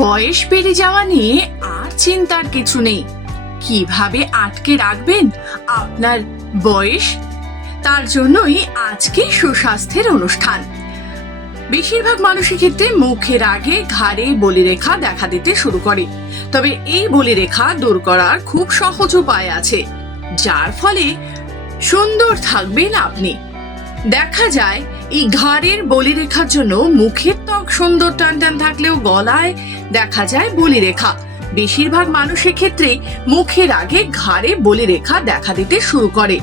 বয়স বেড়ে যাওয়া নিয়ে আর চিন্তার কিছু নেই। কিভাবে আটকে রাখবেন আপনার বয়স, তার জন্যই আজকে সুস্বাস্থ্যের অনুষ্ঠান। বেশিরভাগ মানুষের ক্ষেত্রে মুখের আগে ঘাড়ে বলিরেখা দেখা দিতে শুরু করে, তবে এই বলিরেখা দূর করার খুব সহজ উপায় আছে, যার ফলে সুন্দর থাকবেন আপনি। দেখা যায় এই ঘাড়ের বলিরেখার জন্য মুখের ত্বক সুন্দর টান টান থাকলেও গলায় দেখা যায় বলিরেখা। বেশিরভাগ মানুষের ক্ষেত্রে মুখের আগে ঘাড়ে বলিরেখা দেখা দিতে শুরু করে।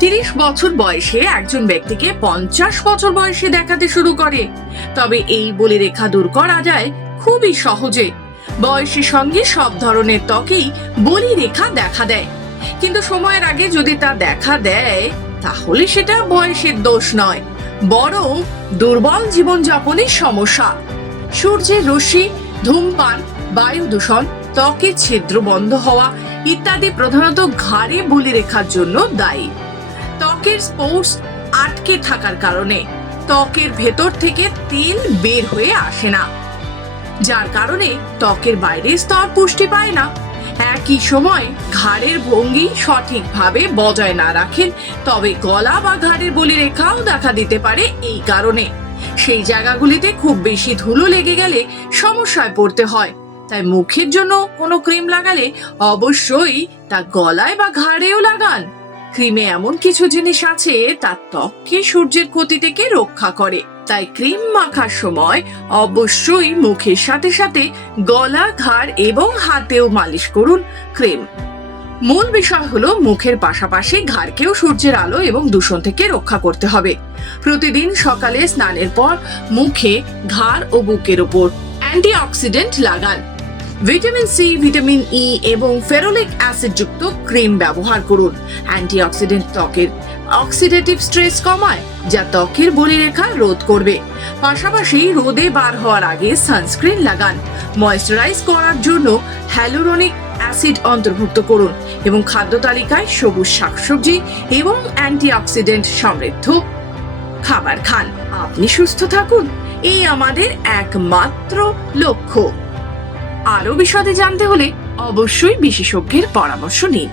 30 বছর বয়সে একজন ব্যক্তিকে 50 বছর বয়সে দেখাতে শুরু করে। তবে এই বলিরেখা দূর করা যায় খুবই সহজে। বয়সের সঙ্গে সব ধরনের ত্বকেই বলিরেখা দেখা দেয়, কিন্তু সময়ের আগে যদি তা দেখা দেয় তাহলে সেটা বয়সের দোষ নয়, বরং দুর্বল জীবনযাপনের সমস্যা। সূর্যের রশ্মি, ধূমপান, বায়ু দূষণ, ত্বকের ছিদ্র বন্ধ হওয়া ইত্যাদি প্রধানত ঘাড়ে বলিরেখার জন্য দায়ী। ত্বকের স্পোর্স আটকে থাকার কারণে ত্বকের ভেতর থেকে তেল বের হয়ে আসে না, যার কারণে ত্বকের বাইরে স্তর পুষ্টি পায় না। একই সময় ঘাড়ের ভঙ্গি সঠিকভাবে বজায় না রাখেন তবে গলা বা ঘাড়ের বলিরেখাও দেখা দিতে পারে। এই কারণে সেই জায়গাগুলিতে খুব বেশি ধুলো লেগে গেলে সমস্যায় পড়তে হয়। তাই মুখের জন্য কোনো ক্রিম লাগালে অবশ্যই তা গলায় বা ঘাড়েও লাগান। ক্রিমে এমন কিছু জিনিস আছে তা ত্বককে সূর্যের ক্ষতি থেকে রক্ষা করে, তাই ক্রিম মাখার সময় অবশ্যই মুখের সাথে সাথে গলা, ঘাড় এবং হাতেও মালিশ করুন ক্রিম। মূল বিষয় হলো মুখের পাশাপাশি ঘাড়কেও সূর্যের আলো এবং দূষণ থেকে রক্ষা করতে হবে। প্রতিদিন সকালে স্নানের পর মুখে, ঘাড় ও বুকের উপর অ্যান্টিঅক্সিডেন্ট লাগান। ভিটামিন সি, ভিটামিন ই এবং ফেরোলিক অ্যাসিড যুক্ত ক্রিম ব্যবহার করুন। অ্যান্টিঅক্সিডেন্ট ত্বকের অক্সিডেটিভ স্ট্রেস কমায়, যা ত্বকের বলিরেখা রোধ করবে। পাশাপাশি রোদে বার হওয়ার আগে সানস্ক্রিন লাগান। ময়েশ্চারাইজ করার জন্য হ্যালুরনিক অ্যাসিড অন্তর্ভুক্ত করুন এবং খাদ্য তালিকায় সবুজ শাকসবজি এবং অ্যান্টিঅক্সিডেন্ট সমৃদ্ধ খাবার খান। আপনি সুস্থ থাকুন, এই আমাদের একমাত্র লক্ষ্য। আরো বিশদে জানতে হলে অবশ্যই বিশেষজ্ঞের পরামর্শ নিন।